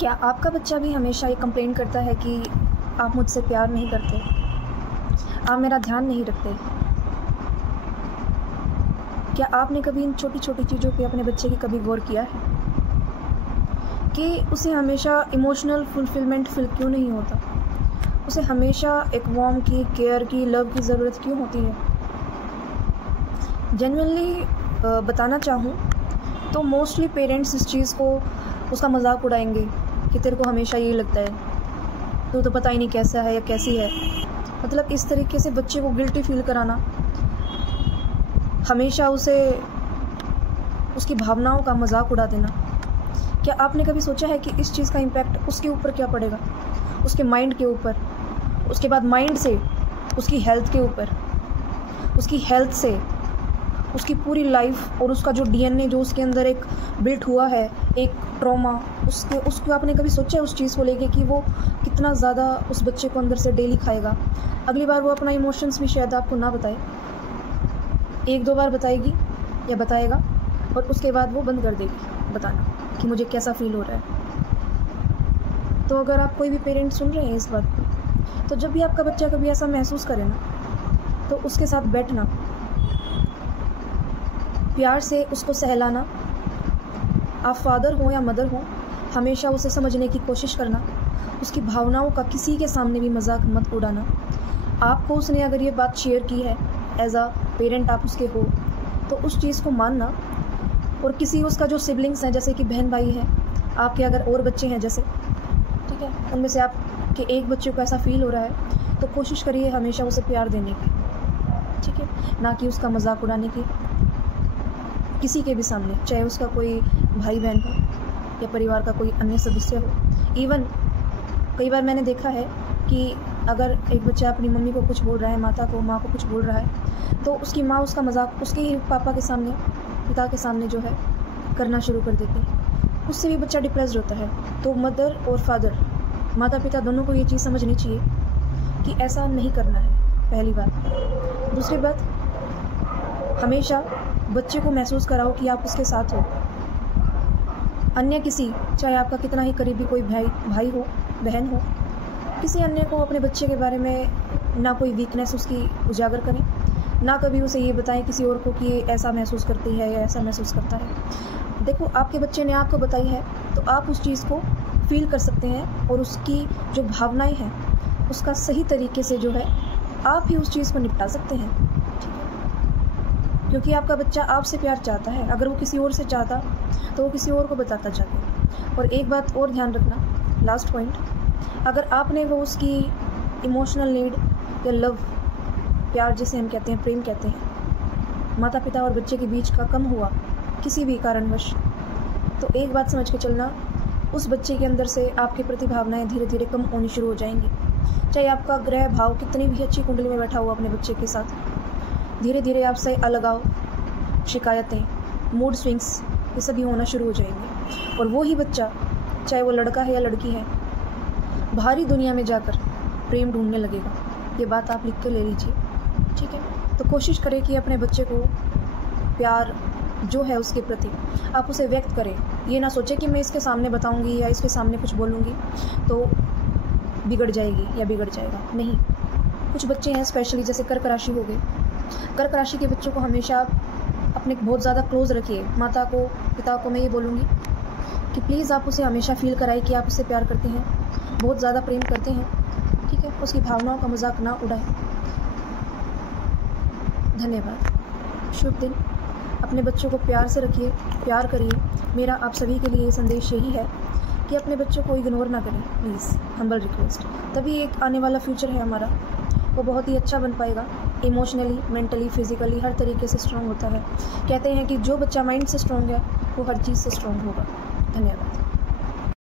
क्या आपका बच्चा भी हमेशा ये कंप्लेन करता है कि आप मुझसे प्यार नहीं करते, आप मेरा ध्यान नहीं रखते? क्या आपने कभी इन छोटी छोटी चीज़ों पे अपने बच्चे की कभी गौर किया है कि उसे हमेशा इमोशनल फुलफिलमेंट फील क्यों नहीं होता? उसे हमेशा एक वार्म की, केयर की, लव की ज़रूरत क्यों होती है? जेन्युइनली बताना चाहूँ तो मोस्टली पेरेंट्स इस चीज़ को, उसका मजाक उड़ाएंगे कि तेरे को हमेशा यही लगता है, तू तो पता ही नहीं कैसा है या कैसी है। मतलब इस तरीके से बच्चे को गिल्टी फील कराना, हमेशा उसे उसकी भावनाओं का मजाक उड़ा देना। क्या आपने कभी सोचा है कि इस चीज़ का इम्पैक्ट उसके ऊपर क्या पड़ेगा, उसके माइंड के ऊपर, उसके बाद माइंड से उसकी हेल्थ के ऊपर, उसकी हेल्थ से उसकी पूरी लाइफ और उसका जो डीएनए जो उसके अंदर एक बिल्ट हुआ है, एक ट्रॉमा, उसको आपने कभी सोचा है उस चीज़ को लेके कि वो कितना ज़्यादा उस बच्चे को अंदर से डेली खाएगा? अगली बार वो अपना इमोशंस भी शायद आपको ना बताए, एक दो बार बताएगी या बताएगा और उसके बाद वो बंद कर देगी बताना कि मुझे कैसा फील हो रहा है। तो अगर आप कोई भी पेरेंट सुन रहे हैं इस बात को, तो जब भी आपका बच्चा कभी ऐसा महसूस करे ना, तो उसके साथ बैठना, प्यार से उसको सहलाना। आप फादर हो या मदर हो, हमेशा उसे समझने की कोशिश करना, उसकी भावनाओं का किसी के सामने भी मजाक मत उड़ाना। आपको उसने अगर ये बात शेयर की है, एज अ पेरेंट आप उसके हो, तो उस चीज़ को मानना। और किसी उसका जो सिबलिंग्स हैं, जैसे कि बहन भाई हैं आपके, अगर और बच्चे हैं जैसे, ठीक है, उनमें से आपके एक बच्चे को ऐसा फील हो रहा है, तो कोशिश करिए हमेशा उसे प्यार देने की, ठीक है, ना कि उसका मजाक उड़ाने की किसी के भी सामने, चाहे उसका कोई भाई बहन हो या परिवार का कोई अन्य सदस्य हो। इवन कई बार मैंने देखा है कि अगर एक बच्चा अपनी मम्मी को कुछ बोल रहा है, माँ को कुछ बोल रहा है, तो उसकी माँ उसका मजाक उसके ही पापा के सामने, पिता के सामने जो है करना शुरू कर देती है। उससे भी बच्चा डिप्रेस्ड होता है। तो मदर और फादर, माता पिता दोनों को ये चीज़ समझनी चाहिए कि ऐसा नहीं करना है, पहली बात। दूसरी बात, हमेशा बच्चे को महसूस कराओ कि आप उसके साथ हो। अन्य किसी, चाहे आपका कितना ही करीबी कोई भाई हो, बहन हो, किसी अन्य को अपने बच्चे के बारे में ना कोई वीकनेस उसकी उजागर करें, ना कभी उसे ये बताएं किसी और को कि ये ऐसा महसूस करती है या ऐसा महसूस करता है। देखो, आपके बच्चे ने आपको बताई है तो आप उस चीज़ को फील कर सकते हैं और उसकी जो भावनाएं हैं उसका सही तरीके से जो है आप ही उस चीज़ को निपटा सकते हैं, ठीक है? क्योंकि आपका बच्चा आपसे प्यार चाहता है। अगर वो किसी और से चाहता तो वो किसी और को बताता जाके। और एक बात और ध्यान रखना, लास्ट पॉइंट, अगर आपने वो उसकी इमोशनल नीड या लव, प्यार जिसे हम कहते हैं, प्रेम कहते हैं, माता पिता और बच्चे के बीच का कम हुआ किसी भी कारणवश, तो एक बात समझ के चलना, उस बच्चे के अंदर से आपके प्रति भावनाएं धीरे धीरे कम होनी शुरू हो जाएंगी। चाहे आपका ग्रह भाव कितनी भी अच्छी कुंडली में बैठा हुआ अपने बच्चे के साथ, धीरे धीरे आपसे अलगाव, शिकायतें, मूड स्विंग्स, ये सभी होना शुरू हो जाएंगे। और वो ही बच्चा, चाहे वो लड़का है या लड़की है, बाहरी दुनिया में जाकर प्रेम ढूंढने लगेगा। ये बात आप लिख के ले लीजिए, ठीक है? तो कोशिश करें कि अपने बच्चे को प्यार जो है उसके प्रति आप उसे व्यक्त करें। ये ना सोचे कि मैं इसके सामने बताऊंगी या इसके सामने कुछ बोलूँगी तो बिगड़ जाएगी या बिगड़ जाएगा। नहीं, कुछ बच्चे हैं स्पेशली, जैसे कर्क राशि हो गए, कर्क राशि के बच्चों को हमेशा अपने बहुत ज़्यादा क्लोज रखिए। माता को, पिता को मैं ये बोलूँगी कि प्लीज़ आप उसे हमेशा फील कराइए कि आप उससे प्यार करते हैं, बहुत ज़्यादा प्रेम करते हैं, ठीक है? उसकी भावनाओं का मजाक ना उड़ाएं। धन्यवाद, शुभ दिन। अपने बच्चों को प्यार से रखिए, प्यार करिए। मेरा आप सभी के लिए संदेश यही है कि अपने बच्चों को इग्नोर ना करें, प्लीज़, हम्बल रिक्वेस्ट। तभी एक आने वाला फ्यूचर है हमारा, वो बहुत ही अच्छा बन पाएगा। इमोशनली, मेंटली, फिजिकली, हर तरीके से स्ट्रॉन्ग होता है। कहते हैं कि जो बच्चा माइंड से स्ट्रॉन्ग है वो हर चीज़ से स्ट्रॉन्ग होगा। धन्यवाद।